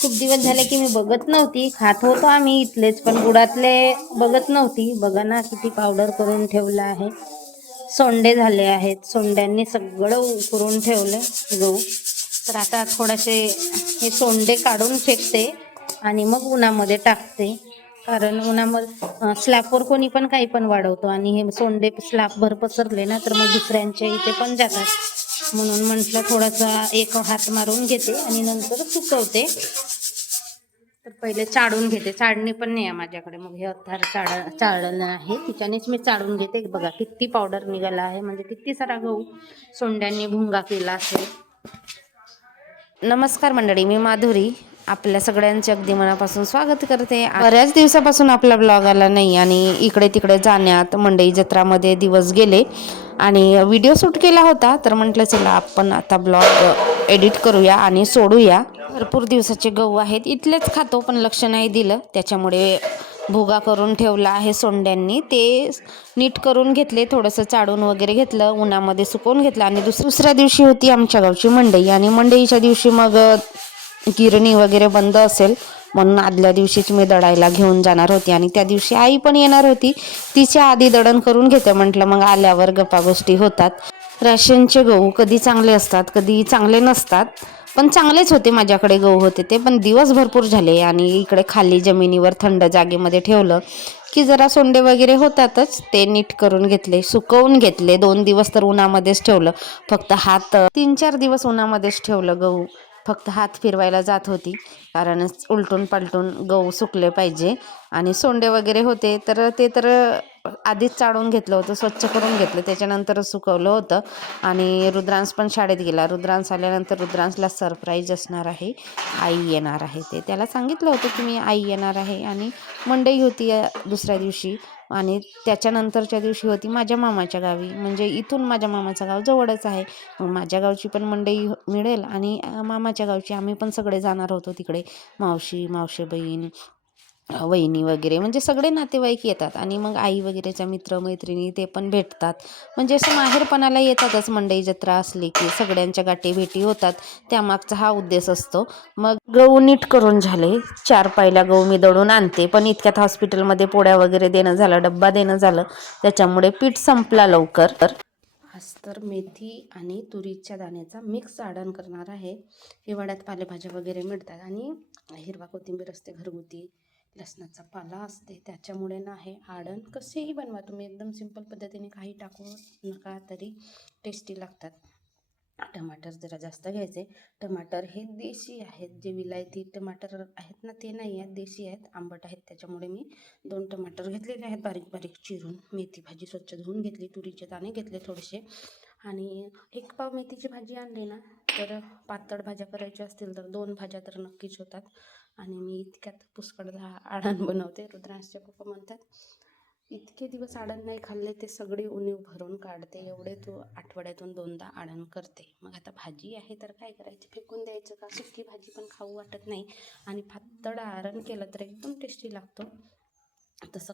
खूप दिवस झाले की मी बघत नव्हती, खात होतो आम्ही इथलेच, पण गुडातले बघत नव्हती. बघा ना किती पावडर करून ठेवलं आहे. सोंडे झाले आहेत, सोंड्यांनी सगळं उकरून ठेवलं गहू. तर आता थोडेसे हे सोंडे काढून फेकते आणि मग उन्हामध्ये टाकते. कारण उन्हामध्ये स्लॅपवर कोणी पण काही पण वाढवतो आणि हे सोंडे स्लॅपभर पसरले ना तर मग दुसऱ्यांच्या इथे पण जातात. म्हणून म्हटलं थोडासा एक हात मारून घेते आणि नंतर सुकवते. तर पहिले चाळून घेते. चाळणी पण नाही आहे माझ्याकडे, मग हे चाळणं आहे तिच्यानेच मी चाळून घेते. बघा किती पावडर निघाला आहे, म्हणजे किती सारा गहू सोंड्यांनी भुंगा केला असेल. नमस्कार मंडळी, मी माधुरी आपल्या सगळ्यांचे अगदी मनापासून स्वागत करते. बऱ्याच दिवसापासून आपला ब्लॉग आला नाही आणि इकडे तिकडे जाण्यात मंडई जत्रामध्ये दिवस गेले आणि व्हिडिओ शूट केला होता. तर म्हटलं चला आपण आता ब्लॉग एडिट करूया आणि सोडूया. भरपूर दिवसाचे गहू आहेत, इथलेच खातो पण लक्ष नाही दिलं, त्याच्यामुळे भुगा करून ठेवला आहे सोंड्यांनी. ते नीट करून घेतले, थोडंसं चाळून वगैरे घेतलं, उन्हामध्ये सुकवून घेतलं. आणि दुसऱ्या दिवशी होती आमच्या गावची मंडई आणि मंडईच्या दिवशी मग गिरणी वगैरे बंद असेल म्हणून आदल्या दिवशीच मी दळायला घेऊन जाणार होती आणि त्या दिवशी आई पण येणार होती. तिच्या आधी दळण करून घेते म्हटलं, मग आल्यावर गप्पा गोष्टी होतात. राशनचे गहू कधी चांगले असतात कधी चांगले नसतात, पण चांगलेच होते. माझ्याकडे गहू होते ते, पण दिवस भरपूर झाले आणि इकडे खाली जमिनीवर थंड जागेमध्ये ठेवलं की जरा सोंडे वगैरे होतातच. ते नीट करून घेतले, सुकवून घेतले. 2 दिवस तर उन्हामध्येच ठेवलं, फक्त हात 3-4 दिवस उन्हामध्येच ठेवलं गहू. फक्त हात फिरवायला जात होती, कारण उलटून पालटून गहू सुकले पाहिजे. आणि सोंडे वगैरे होते तर ते तर आधीच चाळून घेतलं होतं, स्वच्छ करून घेतलं, त्याच्यानंतरच सुकवलं होतं. आणि रुद्रांश पण शाळेत गेला. रुद्रांश आल्यानंतर रुद्रांशला सरप्राईज असणार आहे, आई येणार आहे. ते त्याला सांगितलं होतं की मी आई येणार आहे. आणि मंडई होती दुसऱ्या दिवशी आणि त्याच्यानंतरच्या दिवशी होती माझ्या मामाच्या गावी. म्हणजे इथून माझ्या मामाचं गाव जवळच आहे, मग माझ्या गावची पण मंडई मिळेल आणि मामाच्या गावची. आम्ही पण सगळे जाणार होतो तिकडे, मावशी बहीण वहिनी वगैरे, म्हणजे सगळे नातेवाईक येतात. आणि मग आई वगैरेच्या मित्रमैत्रिणी ते पण भेटतात. म्हणजे असं माहेरपणाला येतातच मंडई जत्रा असली की, सगळ्यांच्या गाठी भेटी होतात. त्यामागचा हा उद्देश असतो. मग गहू नीट करून झाले, 4 पायल्या गहू मी दळून आणते, पण इतक्यात हॉस्पिटलमध्ये पोळ्या वगैरे देणं झालं, डब्बा देणं झालं, त्याच्यामुळे पीठ संपला लवकर. आज तर मेथी आणि तुरीच्या दाण्याचा मिक्स आडण करणार आहे. हिवाळ्यात पालेभाज्या वगैरे मिळतात आणि हिरवा कोथिंबीर असते घरगुती, लसणाचा पाला असते, त्याच्यामुळे ना हे आडण कसेही बनवा तुम्ही, एकदम सिंपल पद्धतीने काही टाकू नका तरी टेस्टी लागतात. टमाटर जरा जास्त घ्यायचे. टमाटर हे देशी आहेत, जे विलायती टमाटर आहेत ना ते नाही आहेत, देशी आहेत, आंबट आहेत. त्याच्यामुळे मी 2 टमाटर घेतलेले आहेत बारीक बारीक चिरून. मेथी भाजी स्वच्छ धुवून घेतली, तुरीचे दाणे घेतले थोडेसे. आणि 1 पाव मेथीची भाजी आणली ना तर पातळ भाज्या करायच्या असतील तर 2 भाज्या तर नक्कीच होतात. आणि मी इतक्यात पुष्कळ आडण बनवते. रुद्रांशचे पप्पा म्हणतात इतके दिवस आडण नाही खाल्ले, ते सगळे उणीव भरून काढते, एवढे तू आठवड्यातून 2दा आडण करते. मग आता भाजी आहे तर काय करायची, फेकून द्यायचं का? सुकी भाजी पण खाऊ वाटत नाही आणि पातळ आडण केलं तर एकदम टेस्टी लागतो. तसं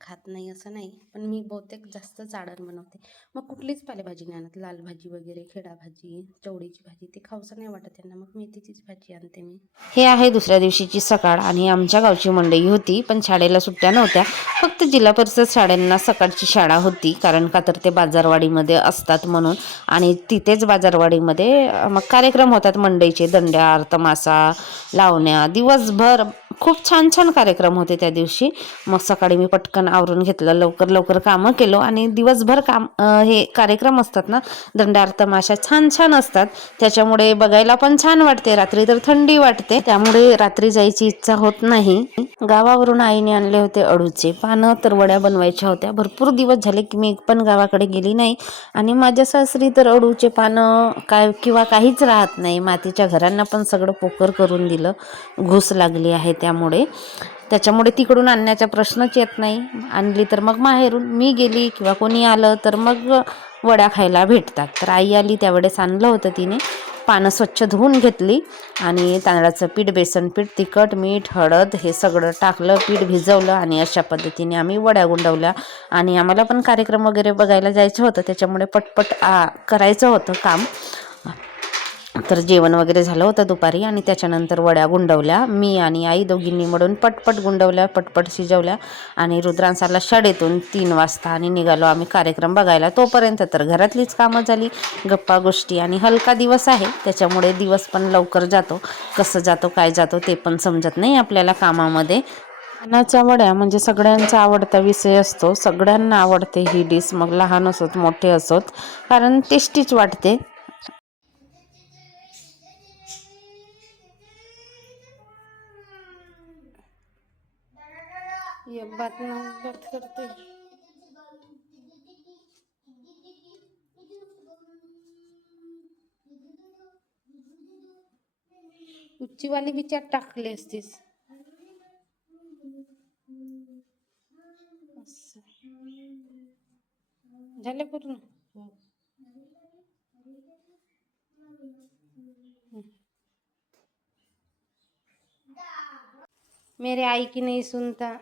खात नाही असं नाही, पण मी बहुतेक जास्तच आडण बनवते. मग कुठलीच पालेभाजी नाही आणत, लाल भाजी वगैरे, खेडा भाजी, चवळीची भाजी, ते खाऊसं नाही वाटत त्यांना, मग मेथीचीच भाजी आणते मी. हे आहे दुसऱ्या दिवशीची सकाळ आणि आमच्या गावची मंडई होती, पण शाळेला सुट्ट्या नव्हत्या. फक्त जिल्हा परिषद शाळांना सकाळची शाळा होती, कारण का तर ते बाजारवाडीमध्ये असतात म्हणून. आणि तिथेच बाजारवाडीमध्ये मग कार्यक्रम होतात मंडईचे, दंड्या, तमाशा, लावण्या, दिवसभर खूप छान छान कार्यक्रम होते त्या दिवशी. मग सकाळी मी पटकन आवरून घेतलं, लवकर कामं केलं आणि दिवसभर हे कार्यक्रम असतात ना, दंडार तमाशा छान छान असतात, त्याच्यामुळे बघायला पण छान वाटते. रात्री तर थंडी वाटते, त्यामुळे रात्री जायची इच्छा होत नाही. गावावरून आईने आणले होते अळूचे पानं, तर वड्या बनवायच्या होत्या. भरपूर दिवस झाले की मी पण गावाकडे गेली नाही आणि माझ्या सासरी तर अळूचे पानं काहीच राहत नाही. मातीच्या घरांना पण सगळं पोकर करून दिलं, घुस लागली आहे त्याच्यामुळे तिकडून आणण्याचा प्रश्नच येत नाही. आणली तर मग माहेरून, मी गेली किंवा कोणी आलं तर मग वड्या खायला भेटतात. तर आई आली त्यावेळेस आणलं होतं तिने. पानं स्वच्छ धुवून घेतली आणि तांदळाचं पीठ, बेसन पीठ, तिखट, मीठ, हळद हे सगळं टाकलं, पीठ भिजवलं आणि अशा पद्धतीने आम्ही वड्या गुंडवल्या. आणि आम्हाला पण कार्यक्रम वगैरे बघायला जायचं होतं, त्याच्यामुळे पटपट करायचं होतं काम. तर जेवण वगैरे झालं होतं दुपारी आणि त्याच्यानंतर वड्या गुंडवल्या मी आणि आई दोघींनी मिळून पटपट गुंडवल्या, पटपट शिजवल्या आणि रुद्रांसाला शाळेतून 3 वाजता आणि निघालो आम्ही कार्यक्रम बघायला. तोपर्यंत तर घरातलीच कामं झाली, गप्पा गोष्टी आणि हलका दिवस आहे त्याच्यामुळे दिवस पण लवकर जातो. कसं जातो काय जातो ते पण समजत नाही आपल्याला कामामध्ये. पानाच्या वड्या म्हणजे सगळ्यांचा आवडता विषय असतो, सगळ्यांना आवडते ही डिश, मग लहान असोत मोठे असोत, कारण टेस्टीच वाटते. ये बात ना बात करते उच्चीवाली बिचार टाकले असतीस. झाले पूर्ण. मेरे आई की नहीं सुनता.